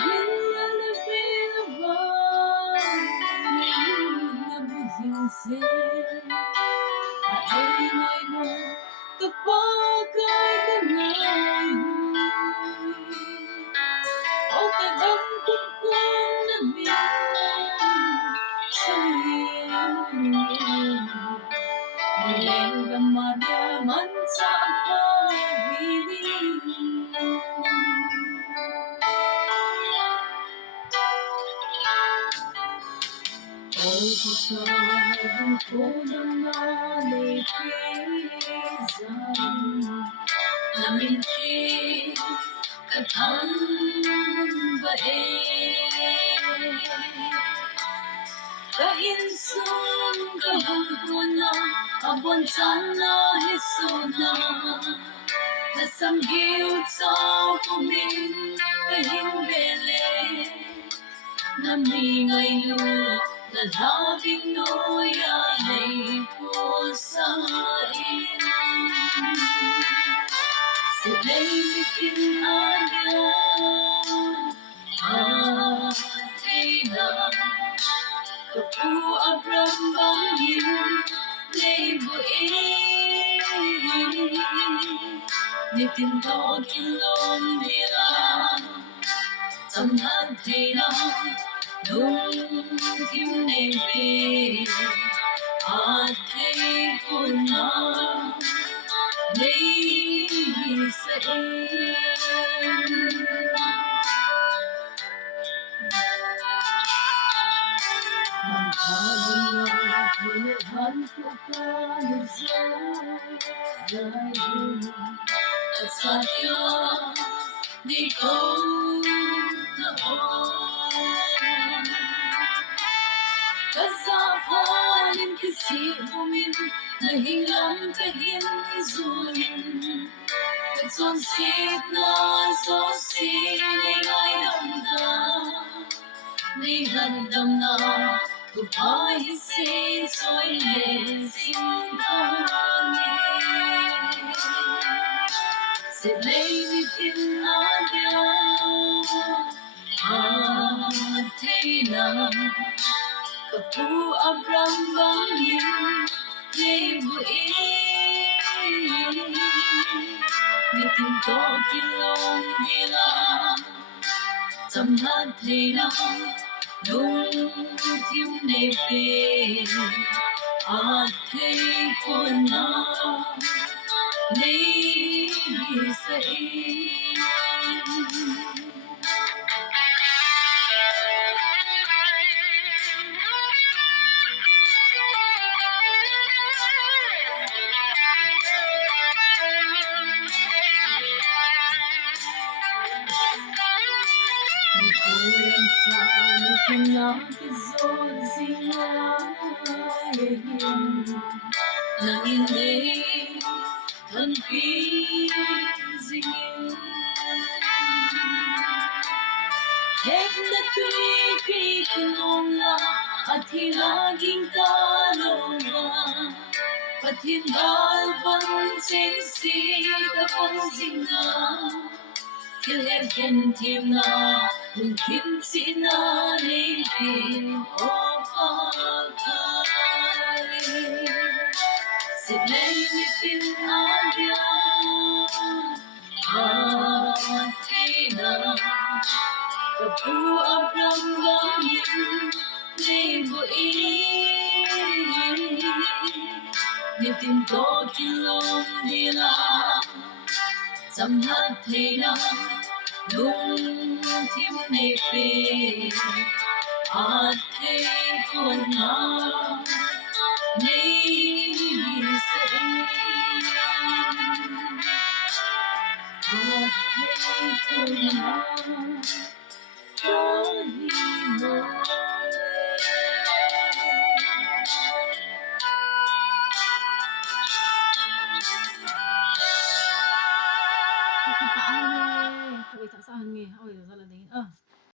oilha levei levar, na buzin se, ai ngai no, kapagay ka ngai o kadam kung na min, sa'yo Nilenga mariaman sa pag-ibig O pagkain ko ng nalipisan Naminti katang bae Kainsun kahungkuna abon sana hisuna Nasamgiw sa kumin kahimbele Namingay lo lalabing noyanay ko sa iyo Sila'y bitin agad at kailan Kapu abram bangin Leibuin Nitinto kilom nila Samhag nila Nung timnebe At kay kuna Leisain Magkaliwa, pinaghan ko ka ng sa'yo At sa'yo, di ko naon Kasapanin kasi bumin, nahingang kahin izunin Nagsonsit na sosin, ay damdam May handam na Kupahisin so'y lesin pangin Sila'y bitin agad At kailan Kapu abram bangin Leibuin Nitinto kilong nila Samhag nila Nung timnebe At kay kuna Leisain Kulang sa pinakizod singayin Nanginay hanpizingin Hek na tuwipikinunga at hilaging kalunga Pathindal pansinsi kapansinga Kilegen timna mungkin sinalipin o pagkali Sila'y lipin agad at kailan Kapu abram bangin Leibuin Nitinto kilom nila Samhag nila Nung timnebe At kay kuna Leisain At kay kuna Paano eh? Kawit saan eh? Away, saladin.